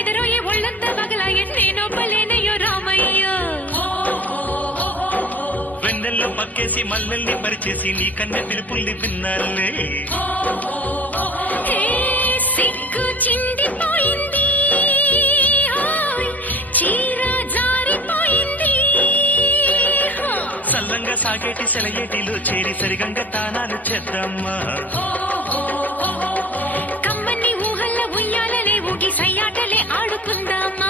ఎదరోయే ఒళ్ళంత బగల ఎన్నేనో బలేనయ్యో రామయ్యో వెన్నెల్లో పక్కేసి మల్లెల్ని పరిచేసి నీ కన్నె పిలుపుల్ని విన్నాలే సిగ్గు చిండిపోయింది చీర జారిపోయింది సల్లంగా సాగేటి సెలయేటిలో చేరి సరిగంగా తానాలు చేద్దామా కమ్మని ఊహల్ల ఉయ్యాలలే ఊగి సయ్యాటలే ఆడుకుందామా